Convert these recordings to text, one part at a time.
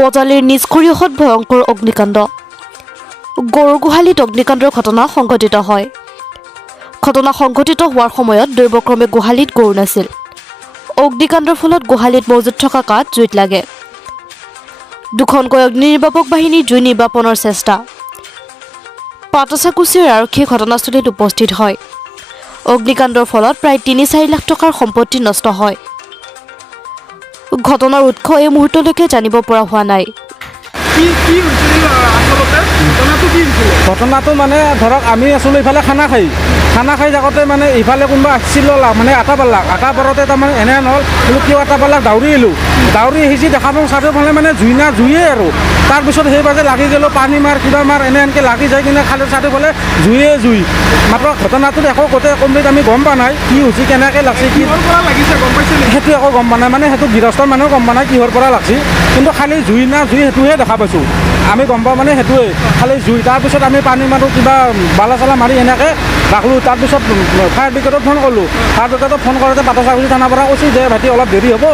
বজালিৰ নিজ সৰিয়হত ভয়ংকৰ অগ্নিকাণ্ড। গৰু গোহালিত অগ্নিকাণ্ডৰ ঘটনা সংঘটিত হয়। ঘটনা সংঘটিত হোৱাৰ সময়ত দৈৱক্ৰমে গোহালিত গৰু নাছিল। অগ্নিকাণ্ডৰ ফলত গোহালিত মজুত থকা কাঠ জুইত লাগে। দুখনকৈ অগ্নি নিৰ্বাপক বাহিনীৰ জুই নিৰ্বাপনৰ চেষ্টা। পাটচাকুচিৰ আৰক্ষী ঘটনাস্থলীত উপস্থিত হয়। অগ্নিকাণ্ডৰ ফলত প্ৰায় ৩-৪ লাখ টকাৰ সম্পত্তি নষ্ট হয়। ঘটনাৰ উৎস এই মুহূৰ্তলৈকে জানিব পৰা হোৱা নাই। ঘটনাটো মানে ধৰক আমি আছিলোঁ ইফালে খানা খাই থাকোঁতে মানে ইফালে কোনোবা আহিছিল মানে আটা পাৰতে তাৰমানে এনে নহ'ল বোলো কিয় আটা পাল্লাক দাউৰি আহিছে দেখা পাওঁ চাৰিওফালে মানে জুইয়ে আৰু তাৰপিছত সেইবাবে লাগি গ'লোঁ পানী মাৰ কিবা মাৰ এনেকৈ লাগি যায় কিনে খালে চাৰিওফালে জুই মাত্ৰ ঘটনাটোত একো গোটেই কমপ্লিট আমি গম পোৱা নাই কি হৈছে কেনেকৈ লাগছে সেইটো একো গম পোৱা নাই মানে সেইটো গৃহস্থৰ মানুহ গম পোৱা নাই কিহৰ পৰা লাগছে কিন্তু খালি জুই সেইটোহে দেখা পাইছোঁ আমি গম পাওঁ মানে সেইটোৱে খালি জুই তাৰপিছত আমি পানী মাৰোঁ কিবা বালা চালা মাৰি এনেকৈ ৰাখলোঁ তাৰপিছত ফায়াৰ ব্ৰিগেডত ফোন কৰিলোঁ ফায়াৰ ব্ৰিগেডত ফোন কৰোঁতে পাটচাকুচি থানাৰ পৰা কৈছোঁ যে ভাইটি অলপ দেৰি হ'ব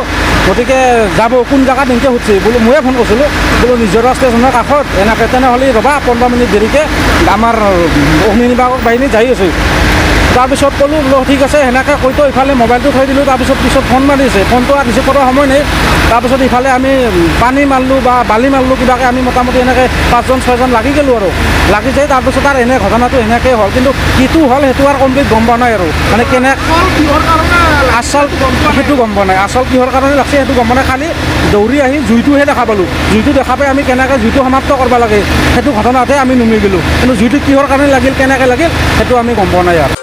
গতিকে যাব কোন জেগাত এনেকৈ সুধিছে বোলো ময়ে ফোন কৰিছিলোঁ বোলো নিজৰা ষ্টেচনৰ কাষত এনেকৈ তেনেহ'লে ৰ'বা 15 মিনিট দেৰিকৈ আমাৰ অগ্নি নিৰ্বাপক বাহিনী যাই আছে তাৰপিছত ক'লোঁ বোলো ঠিক আছে সেনেকৈ কৈতো ইফালে মোবাইলটো থৈ দিলোঁ তাৰপিছত ফোন মাৰিছে ফোনটো ৰিচিভ কৰাৰ সময় নাই তাৰপিছত ইফালে আমি পানী মাৰিলোঁ বা বালি মাৰিলোঁ কিবাকৈ আমি মোটামুটি এনেকৈ 5জন-6জন লাগি গ'লোঁ আৰু লাগি যায় তাৰপিছত আৰু এনে ঘটনাটো এনেকৈ হ'ল কিন্তু কিটো হ'ল সেইটো আৰু কমপ্লিট গম পোৱা নাই আৰু মানে আচল সেইটো গম পোৱা নাই আচল কিহৰ কাৰণে লাগছে সেইটো গম পোৱা নাই খালি দৌৰি আহি জুইটোহে দেখা পালোঁ জুইটো দেখা পাই আমি কেনেকৈ জুইটো সমাপ্ত কৰিব লাগে সেইটো ঘটনাতে আমি নুমি গ'লোঁ কিন্তু জুইটো কিহৰ কাৰণে লাগিল কেনেকৈ লাগিল সেইটো আমি গম পোৱা নাই আৰু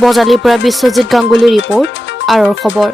বজালিৰ পৰা বিশ্বজিৎ গাংগুলীৰ ৰিপৰ্ট আৰৰ খবৰ।